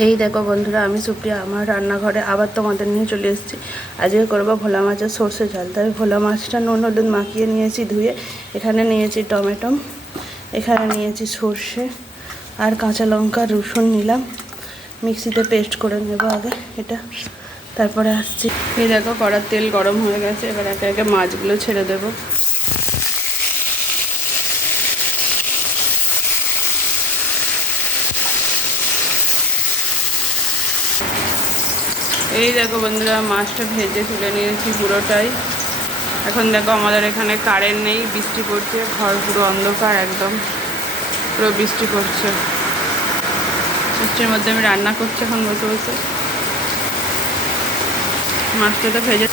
এই দেখো বন্ধুরা, আমি সুপ্রিয়া আমার রান্নাঘরে আবার তোমাদের নিয়ে চলে এসেছি। আজকে করবো ভোলা মাছের সর্ষে ঝাল। তাই ভোলা মাছটা নুন হলুদ মাখিয়ে নিয়েছি ধুয়ে। এখানে নিয়েছি টমেটো, এখানে নিয়েছি সর্ষে আর কাঁচা লঙ্কা রসুন নিলাম, মিক্সিতে পেস্ট করে নেব আগে এটা, তারপরে আসছি। এই দেখো কড়ার তেল গরম হয়ে গেছে, এবার একে একে মাছগুলো ছেড়ে দেবো। এই দেখো বন্ধুরা, মাছটা ভেজে তুলে নিয়েছি পুরোটাই। এখন দেখো আমাদের এখানে কারেন্ট নেই, বৃষ্টি পড়ছে, ঘর পুরো অন্ধকার, একদম পুরো বৃষ্টি পড়ছে। বৃষ্টির মধ্যে আমি রান্না করছি এখন বসে বসে। মাছটা তো ভেজে,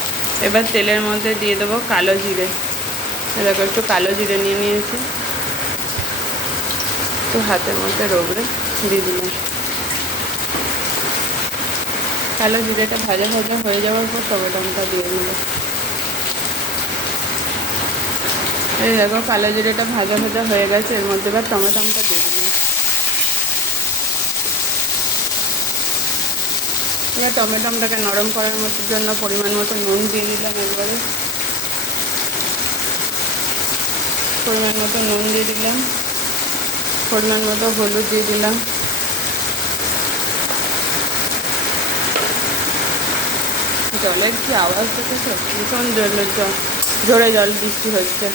এবার তেলের মধ্যে দিয়ে দেবো কালো জিরে। দেখো একটু কালো জিরে নিয়ে নিয়েছি, একটু হাতের মধ্যে রগড়ে দিয়ে দিলাম। কালো জিরেটা ভাজা ভাজা হয়ে যাওয়ার পর টমেটোটা দিয়ে নেব। এই দেখো কালো জিরেটা ভাজা ভাজা হয়ে গেছে, এর মধ্যে এবার টমেটোটা দিয়ে দিলাম। এবার টমেটোটাকে নরম করার জন্য পরিমাণ মতো নুন দিয়ে দিলাম। একবারে পরিমাণ মতো নুন দিয়ে দিলাম, পরিমাণ মতো হলুদ দিয়ে দিলাম। জলের কি আওয়াজ দেখেছো, ভীষণ জোরে জল বৃষ্টি হচ্ছে।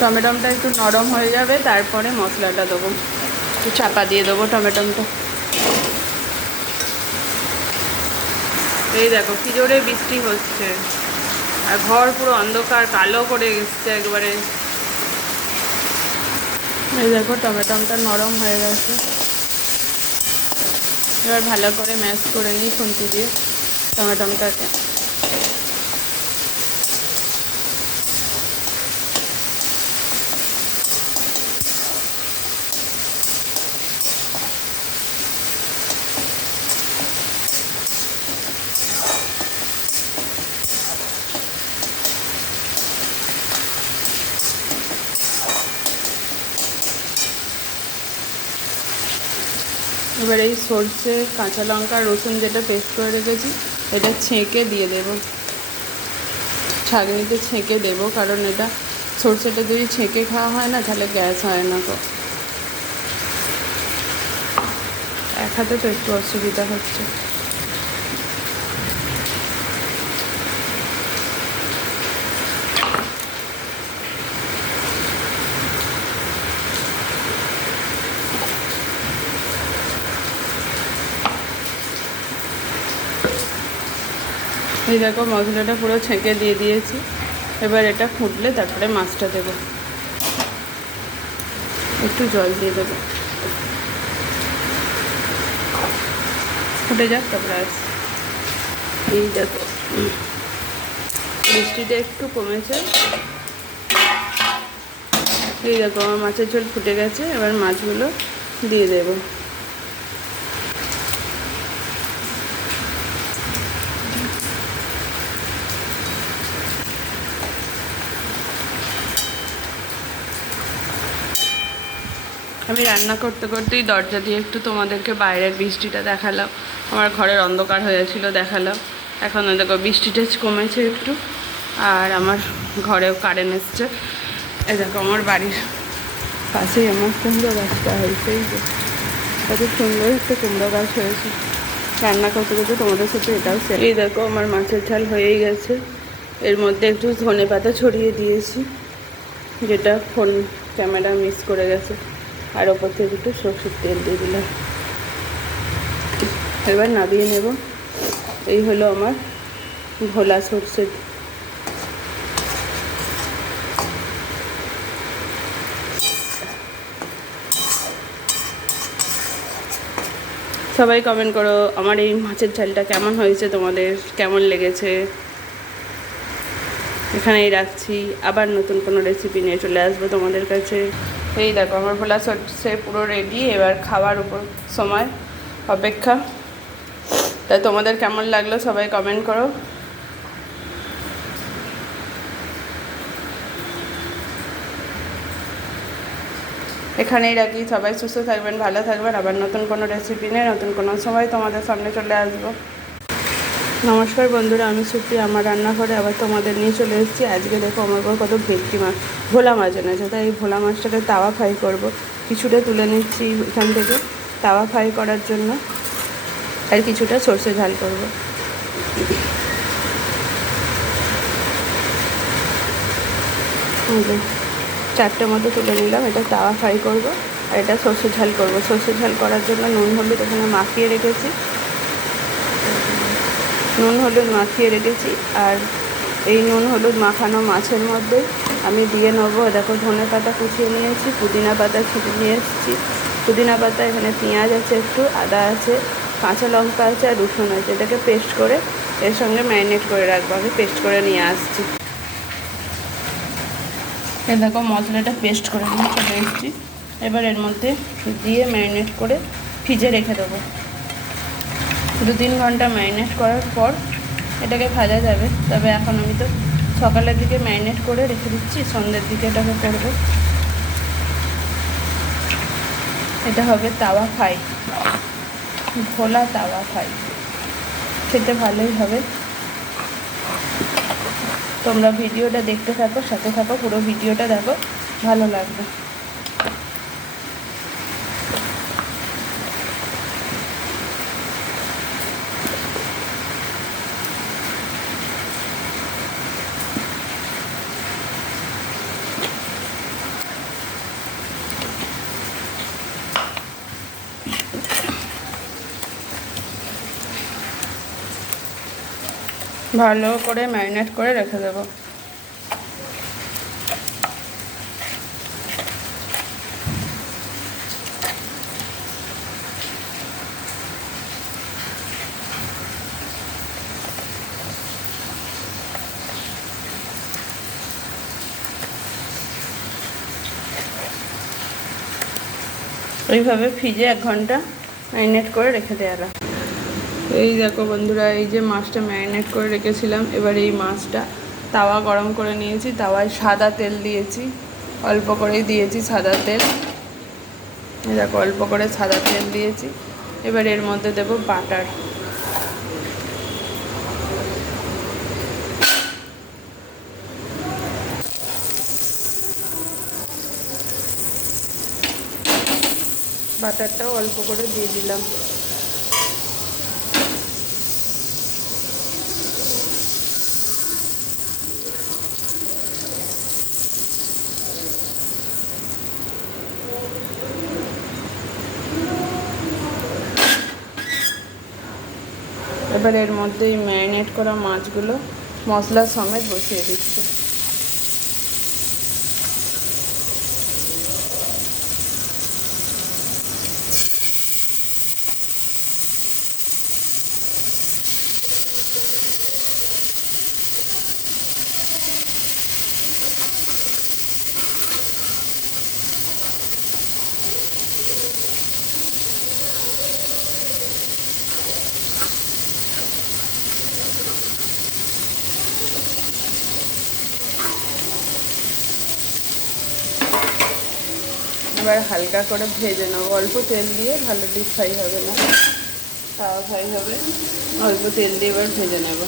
টমেটোটা একটু নরম হয়ে যাবে, তারপরে মশলাটা দেবো, একটু চাপা দিয়ে দেবো টমেটোটা। এই দেখো কি জোরে বৃষ্টি হচ্ছে, আর ঘর পুরো অন্ধকার কালো করে এসছে একবারে। এই দেখো টমেটোটা নরম হয়ে গেছে, এবার ভালো করে ম্যাশ করে নিই খুন্তি দিয়ে টমেটোটাকে। এবার এই সর্ষে কাঁচা লঙ্কা রসুন যেটা পেস্ট করে রেখেছি, এটা ছেঁকে দিয়ে দেব, ছাঁকনিতে ছেঁকে দেবো, কারণ এটা সর্ষেটা যদি ছেঁকে খাওয়া হয় না তাহলে গ্যাস হয় না। তো এক হাতে তো একটু অসুবিধা হচ্ছে। এই দেখো মশলাটা পুরো ছেঁকে দিয়ে দিয়েছি, এবার এটা ফুটলে তারপরে মাছটা দেবো, একটু জল দিয়ে দেবো, ফুটে যাক তারপরে আসছি। এই দেখো বৃষ্টিটা একটু কমেছে, এই দেখো আমার মাছের ঝোল ফুটে গেছে, এবার মাছগুলো দিয়ে দেবো। আমি রান্না করতে করতেই দরজা দিয়ে একটু তোমাদেরকে বাইরের বৃষ্টিটা দেখালাম, আমার ঘরের অন্ধকার হয়েছিল দেখালাম। এখন দেখো বৃষ্টিটা কমেছে একটু, আর আমার ঘরেও কারেন্ট এসছে। এই দেখো আমার বাড়ির পাশেই আমার কুমড়ো গাছটা হয়েছে, এই যে কত সুন্দর একটা কুমড়ো গাছ হয়েছে। রান্না করতে করতে তোমাদের সাথে এটাও এই দেখো আমার মাছের ঝাল হয়েই গেছে, এর মধ্যে একটু ধনে পাতা ছড়িয়ে দিয়েছি, যেটা ফোন ক্যামেরা মিস করে গেছে, আর ওপর থেকে একটু সরষের তেল দিয়ে দিলাম। এবার নামিয়ে নেব। এই হলো আমার ভোলা সর্ষে। সবাই কমেন্ট করো আমার এই মাছের ঝালটা কেমন হয়েছে, তোমাদের কেমন লেগেছে। এখানেই রাখছি, আবার নতুন কোনো রেসিপি নিয়ে চলে আসবো তোমাদের কাছে। এই দেখো আমার ভোলা সে পুরো রেডি, এবার খাওয়ার উপর সময় অপেক্ষা। তাই তোমাদের কেমন লাগলো সবাই কমেন্ট করো। এখানেই রাখি, সবাই সুস্থ থাকবেন, ভালো থাকবেন। আবার নতুন কোনো রেসিপি নিয়ে নতুন কোনো সময় তোমাদের সামনে চলে আসবো। নমস্কার বন্ধুরা, আমি সুপ্রি আমার রান্নাঘরে আবার তোমাদের নিয়ে চলে এসেছি। আজকে দেখো আমার বর কত ভেটকি মাছ, ভোলা মাছ এনেছে, তাই এই ভোলা মাছটাকে তাওয়া ফ্রাই করব। কিছুটা তুলে নিচ্ছি এখান থেকে তাওয়া ফ্রাই করার জন্য, আর কিছুটা সর্ষে ঝাল করব। চারটে মতো তুলে নিলাম, এটা তাওয়া ফ্রাই করব, আর এটা সর্ষে ঝাল করব। সর্ষে ঝাল করার জন্য নুন হলুদ এখানে মাখিয়ে রেখেছি, আর এই নুন হলুদ মাখানো মাছের মধ্যে আমি দিয়ে নেবো, দেখো ধনে পাতা কুচিয়ে নিয়েছি, পুদিনা পাতা ছিঁড়ে নিয়ে এসেছি, পুদিনা পাতা, এখানে পেঁয়াজ আছে, একটু আদা আছে, কাঁচা লঙ্কা আছে, আর রসুন আছে। এটাকে পেস্ট করে এর সঙ্গে ম্যারিনেট করে রাখবো। আমি পেস্ট করে নিয়ে আসছি। এ দেখো মশলাটা পেস্ট করে নিয়ে চলে এসেছি। এবার এর মধ্যে দিয়ে ম্যারিনেট করে ফ্রিজে রেখে দেবো। 2-3 ঘন্টা ম্যারিনেট করার পর এটাকে ভাজা যাবে। তবে এখন আমি তো সকালের দিকে ম্যারিনেট করে রেখে দিচ্ছি, সন্ধ্যের দিকে এটাকে করব। এটা হবে তাওয়া ফ্রাই, ভোলা তাওয়া ফ্রাই, খেতে ভালোই হবে। তোমরা ভিডিওটা দেখতে থাকো, সাথে থাকো, পুরো ভিডিওটা দেখো, ভালো লাগবে। ভালো করে ম্যারিনেট করে রেখে দেবো। এইভাবে ফ্রিজে 1 ঘন্টা ম্যারিনেট করে রেখে দেওয়া। এই দেখো বন্ধুরা, এই যে মাছটা ম্যারিনেট করে রেখেছিলাম, এবার এই মাছটা তাওয়া গরম করে নিয়েছি, তাওয়ায় সাদা তেল দিয়েছি, অল্প করেই দিয়েছি সাদা তেল। এই দেখো অল্প করে সাদা তেল দিয়েছি। এবার এর মধ্যে দেব বাটার। বাটারটাও অল্প করে দিয়ে দিলাম। এবার এর মধ্যে এই ম্যারিনেট করা মাছগুলো মশলা সমেত বসিয়ে দিচ্ছি। এবার হালকা করে ভেজে নেবো, অল্প তেল দিয়ে, ভালো ডিপ ফ্রাই হবে না, তাওয়া ফ্রাই হবে। অল্প তেল দিয়ে এবার ভেজে নেব।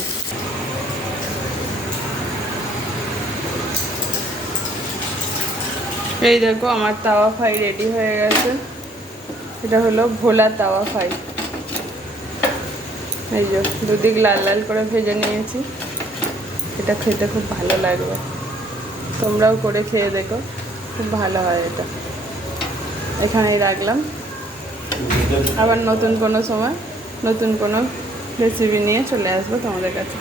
এই দেখো আমার তাওয়া ফ্রাই রেডি হয়ে গেছে। এটা হলো ভোলা তাওয়া ফ্রাই। এই যে দুদিক লাল লাল করে ভেজে নিয়েছি। এটা খেতে খুব ভালো লাগবে, তোমরাও করে খেয়ে দেখো, খুব ভালো হয় এটা। এখানেই রাখলাম, আবার নতুন কোনো সময় নতুন কোনো রেসিপি নিয়ে চলে আসবো তোমাদের কাছে।